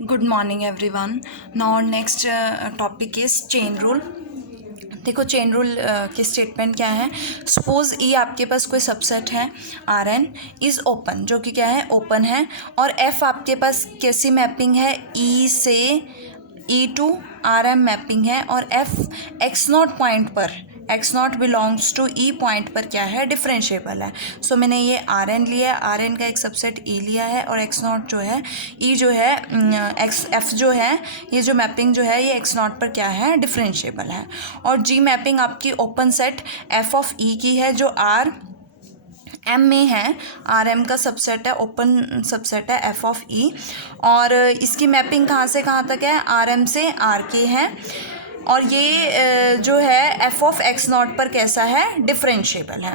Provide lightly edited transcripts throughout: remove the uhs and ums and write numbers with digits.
Good morning everyone. Now next topic is chain rule. देखो chain rule की statement क्या है। सपोज ई आपके पास कोई सबसेट है आर एन इज़ ओपन, जो कि क्या है ओपन है, और एफ आपके पास कैसी मैपिंग है ई से E to R M mapping है, और एफ एक्स नॉट पॉइंट पर X not belongs to E point पर क्या है डिफरेंशिएबल है। सो मैंने ये आर एन लिया, आर एन का एक सबसेट ई लिया है, और एक्स नॉट जो है ई जो है एक्स एफ जो है ये जो मैपिंग जो है ये एक्स नॉट पर क्या है डिफरेंशिएबल है। और जी मैपिंग आपकी ओपन सेट एफ ऑफ ई की है जो आर एम में है, आर एम का सबसेट है, ओपन सबसेट है एफ ऑफ ई, और इसकी मैपिंग कहाँ से कहाँ तक है आर एम से आर के है, और ये जो है एफ ऑफ एक्स नॉट पर कैसा है डिफरेंशिएबल है।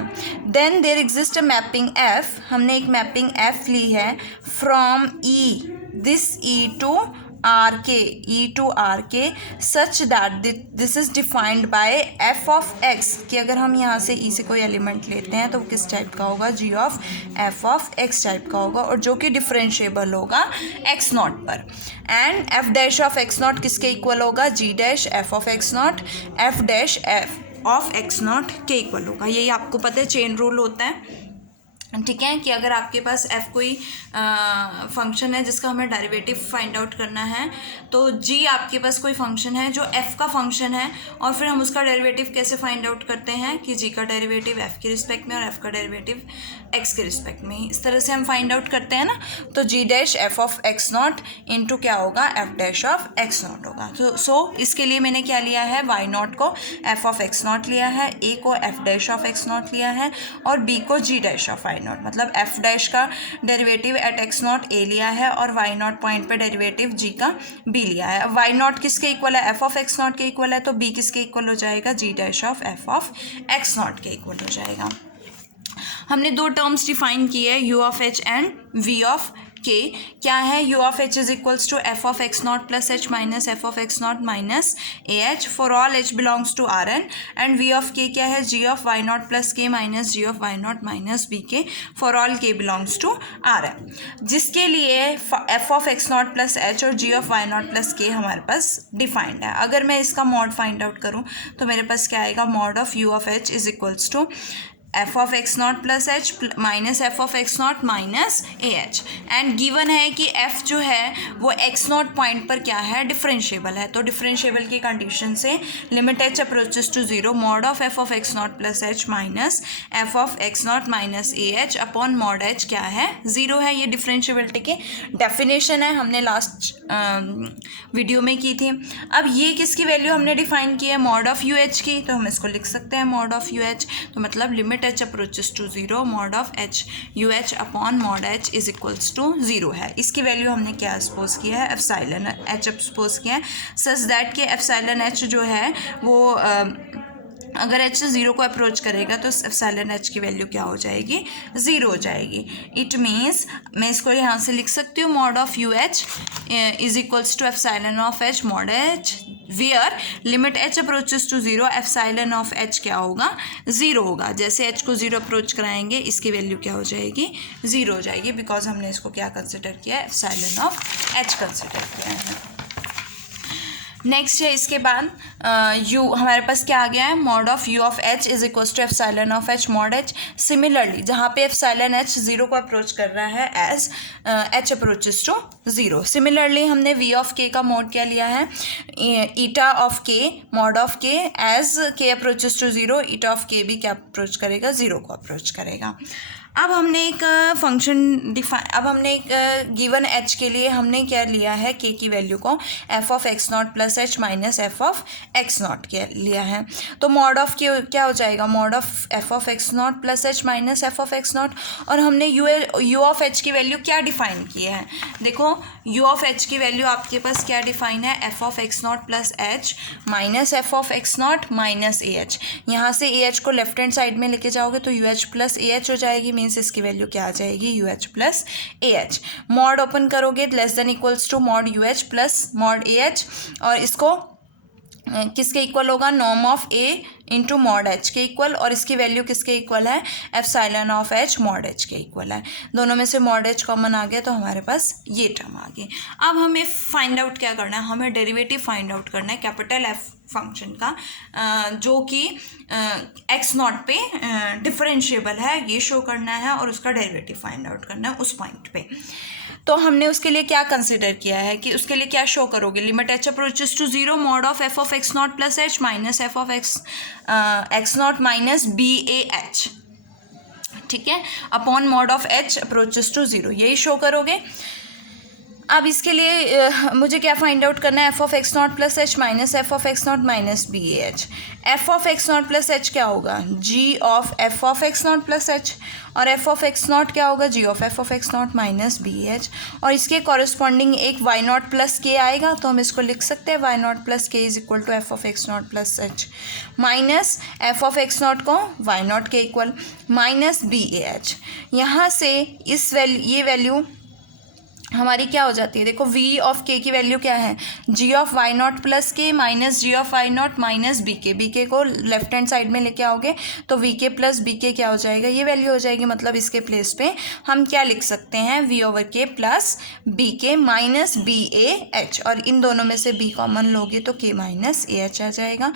Then there exist a mapping F, हमने एक मैपिंग एफ ली है from E this E to R K, E to R K, such that this is defined by F of X, कि अगर हम यहाँ से ई से कोई एलिमेंट लेते हैं तो वो किस टाइप का होगा g of F of x type का होगा, और जो कि डिफरेंशिएबल होगा एक्स नॉट पर। And f dash of x naught किसके इक्वल होगा g dash f of x naught, f dash f of x not के इक्वल होगा। यही आपको पता है चेन रूल होता है, ठीक है, कि अगर आपके पास f कोई फंक्शन है जिसका हमें डेरिवेटिव फाइंड आउट करना है, तो g आपके पास कोई फंक्शन है जो f का फंक्शन है, और फिर हम उसका डेरिवेटिव कैसे फाइंड आउट करते हैं कि g का डेरिवेटिव f के रिस्पेक्ट में और f का डेरिवेटिव x के रिस्पेक्ट में, इस तरह से हम फाइंड आउट करते हैं ना। तो g dash f of x naught into क्या होगा f dash of x not होगा। सो इसके लिए मैंने क्या लिया है y नॉट को f ऑफ एक्स नॉट लिया है, a को f dash of x not लिया है, और b को g dash of y not, मतलब f डैश का derivative eight x not a लिया है, और y नॉट पॉइंट पे डेरिवेटिव g का b लिया है। y नॉट किसके इक्वल है f ऑफ एक्स नॉट के इक्वल है, तो b किसके इक्वल हो जाएगा g dash of f of x not के इक्वल हो जाएगा। हमने दो टर्म्स डिफाइन किए हैं u of h and v of k। क्या है u of h is equals to f of x not plus h minus f of x not minus A H for all h belongs to R N, and v of k क्या है g of y not plus k minus g of y not minus b के for all k belongs to R N, जिसके लिए f of x not plus h और g of y not plus k हमारे पास defined है। अगर मैं इसका mod find out करूँ तो मेरे पास क्या आएगा, mod of u of h is equals to F of x not plus H minus F of x not minus A H, and given है कि एफ जो है वो एक्स नॉट पॉइंट पर क्या है डिफरेंशिएबल है। तो डिफरेंशिएबल की कंडीशन से limit H approaches to zero, mod of F of x not plus H minus F of x not minus A H upon mod H क्या है जीरो है। ये डिफरेंशिएबिलिटी की डेफिनेशन है, हमने लास्ट वीडियो में की थी। अब ये किसकी वैल्यू हमने डिफाइन की है, मॉड ऑफ यू एच की, तो हम इसको लिख सकते हैं मॉड ऑफ यू एच, तो मतलब limit h approaches to 0 mod of h uh upon mod h is equals to 0 है। इसकी वैल्यू हमने क्या सपोज किया है, एप्सिलॉन h सपोज किया है, सच दैट के एप्सिलॉन h जो है वो अगर h से 0 को अप्रोच करेगा तो एप्सिलॉन h की वैल्यू क्या हो जाएगी, 0 हो जाएगी। इट मीन्स मैं इसको यहाँ से लिख सकती हूँ mod of U H is equals to epsilon of h mod h where limit h approaches to 0, epsilon of h क्या होगा 0 होगा। जैसे h को 0 अप्रोच कराएंगे इसकी वैल्यू क्या हो जाएगी 0 हो जाएगी, बिकॉज हमने इसको क्या कंसिडर किया है, एप्सिलॉन ऑफ h कंसिडर किया है। नेक्स्ट है इसके बाद u हमारे पास क्या आ गया है, mod of u of h is equal to epsilon of h mod h। Similarly जहाँ पे एप्सिलॉन h 0 को अप्रोच कर रहा है as h approaches to 0, similarly हमने v ऑफ k का मॉड क्या लिया है, eta of k mod of k as k approaches to 0, eta of k भी क्या अप्रोच करेगा 0 को अप्रोच करेगा। अब हमने एक फंक्शन अब हमने एक गिवन h के लिए हमने क्या लिया है, k की वैल्यू को f of x not plus h minus f of x not के लिया है। तो मॉड ऑफ k क्या हो जाएगा, mod of f of x not plus h minus f of x naught, और हमने u ऑफ h की वैल्यू क्या डिफाइन की है, देखो u ऑफ h की वैल्यू आपके पास क्या डिफाइन है, f of x not plus h minus f of x not minus A h. यहाँ से ए एच को लेफ्ट हैंड साइड में लेके जाओगे तो you h plus a H हो जाएगी, मीन्स इसकी वैल्यू क्या आ जाएगी u h plus a h. Mod open करोगे less than equals to mod u h plus mod a h, और इसको किसके इक्वल होगा, norm of a into mod h के इक्वल, और इसकी वैल्यू किसके इक्वल है, epsilon of h mod h के इक्वल है। दोनों में से मॉड एच कॉमन आ गया तो हमारे पास ये टर्म आ गई। अब हमें फाइंड आउट क्या करना है, हमें डेरिवेटिव फाइंड आउट करना है कैपिटल एफ फंक्शन का, जो कि एक्स नॉट पे डिफरेंशिएबल है, ये शो करना है और उसका डेरिवेटिव फाइंड आउट करना है उस पॉइंट पे। तो हमने उसके लिए क्या कंसिडर किया है कि उसके लिए क्या शो करोगे, limit H approaches to zero mod of F of x not plus H minus F of x not minus B A H, ठीक है, upon mod of H approaches to zero, यही शो करोगे। अब इसके लिए मुझे क्या फाइंड आउट करना है, f of x not plus H minus F of x not minus B A h. F of x not plus h क्या होगा, g of F of x not plus h, और f of x naught क्या होगा, g of F of x not minus b h, और इसके corresponding एक Y naught plus के आएगा, तो हम इसको लिख सकते हैं y naught plus k is equal to F of x not plus H minus F of x naught को वाई नॉट के इक्वल माइनस बी ए एच। यहाँ से इस ये वैल्यू हमारी क्या हो जाती है, देखो v ऑफ k की वैल्यू क्या है, g of y naught plus k minus g of y naught minus b k को लेफ्ट हैंड साइड में लेके आओगे तो वी के प्लस बी के क्या हो जाएगा, ये वैल्यू हो जाएगी। मतलब इसके प्लेस पे हम क्या लिख सकते हैं, v ओवर के प्लस बी के माइनस बी ए एच, और इन दोनों में से b कॉमन लोगे तो k माइनस ए एच आ जाएगा।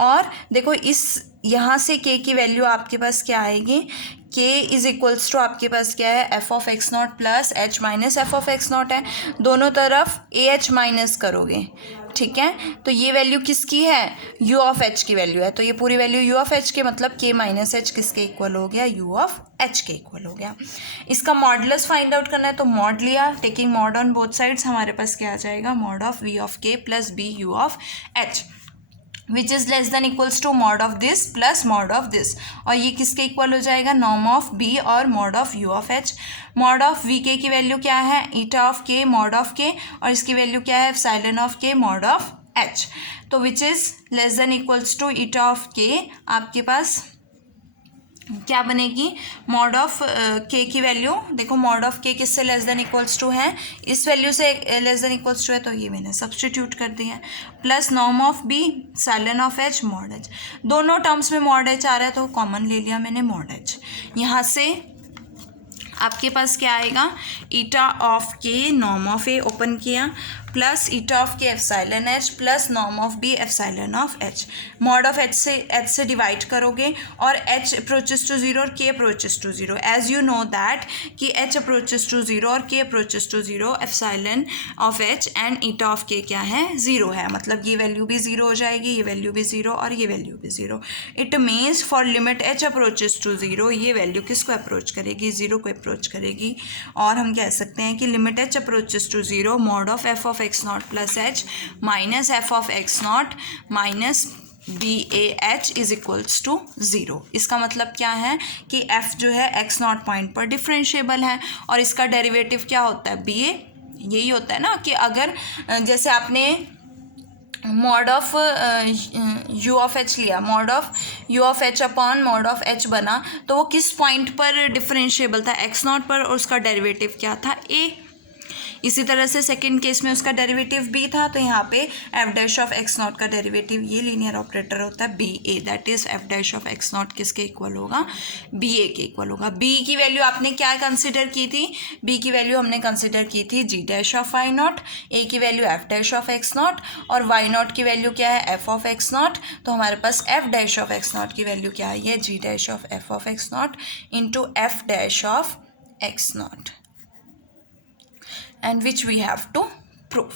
और देखो इस यहाँ से k की वैल्यू आपके पास क्या आएगी, k इज इक्वल्स टू आपके पास क्या है, f of x not plus H minus F of x not है, दोनों तरफ ए एच माइनस करोगे, ठीक है, तो ये वैल्यू किसकी है, u ऑफ h की वैल्यू है, तो ये पूरी वैल्यू u ऑफ h के मतलब k माइनस एच किसके इक्वल हो गया, u ऑफ h के इक्वल हो गया। इसका मॉडुलस फाइंड आउट करना है तो मॉड लिया, taking mod on both sides, हमारे पास क्या आ जाएगा, mod of v of k plus b u of h which is less than equals to mod of this plus mod of this, और ये किसके इक्वल हो जाएगा, नॉर्म ऑफ b और mod of u of h। Mod of v k की value क्या है, eta of k mod of k, और इसकी वैल्यू क्या है, epsilon of k mod of h, तो which is less than equals to eta of k, आपके पास क्या बनेगी, मॉड ऑफ के की वैल्यू, देखो मॉड ऑफ के किससे लेस देन इक्वल्स टू है, इस वैल्यू से लेस देन इक्वल्स टू है, तो ये मैंने सब्स्टिट्यूट कर दिया है, plus norm of b epsilon of h mod h, दोनों टर्म्स में मॉड एच आ रहा है तो कॉमन ले लिया मैंने मॉड एच। यहाँ से आपके पास क्या आएगा, eta of k norm of a open किया plus eta of k epsilon h plus norm of b epsilon of h, mod of h से डिवाइड करोगे और एच अप्रोचेस टू जीरो और k approaches to zero, as you know that कि h approaches to zero और k approaches to zero, epsilon of h and eta of k क्या है, zero है, मतलब ये वैल्यू भी ज़ीरो हो जाएगी, ये वैल्यू भी ज़ीरो और ये वैल्यू भी zero. It means for limit H approaches to zero, ये वैल्यू किसको अप्रोच करेगी, ज़ीरो को अप्रोच करेगी, और हम कह सकते हैं कि limit H approaches to zero mod of F of x not plus H minus F of x not minus B A h is equals to zero. इसका मतलब क्या है कि एफ जो है एक्स नॉट पॉइंट पर डिफरेंशिएबल है, और इसका डेरिवेटिव क्या होता है, बी ए, यही होता है ना कि अगर जैसे आपने mod of u of h लिया, mod of u of h upon mod of h बना, तो वो किस पॉइंट पर डिफरेंशिएबल था, एक्स नॉट पर, और उसका डेरिवेटिव क्या था, ए। इसी तरह से सेकंड केस में उसका डेरिवेटिव बी था, तो यहाँ पे f dash of x naught का डेरिवेटिव, ये लीनियर ऑपरेटर होता है B A, that is f dash of x naught किसके इक्वल होगा, बी ए के इक्वल होगा। बी की वैल्यू आपने क्या कंसिडर की थी, बी की वैल्यू हमने कंसिडर की थी g dash of y naught, a की वैल्यू f dash of x naught, और वाई नॉट की वैल्यू क्या है, एफ ऑफ एक्स नॉट, तो हमारे पास f dash of x naught की वैल्यू क्या है, ये g dash of F of x naught into f dash of x naught, and which we have to prove.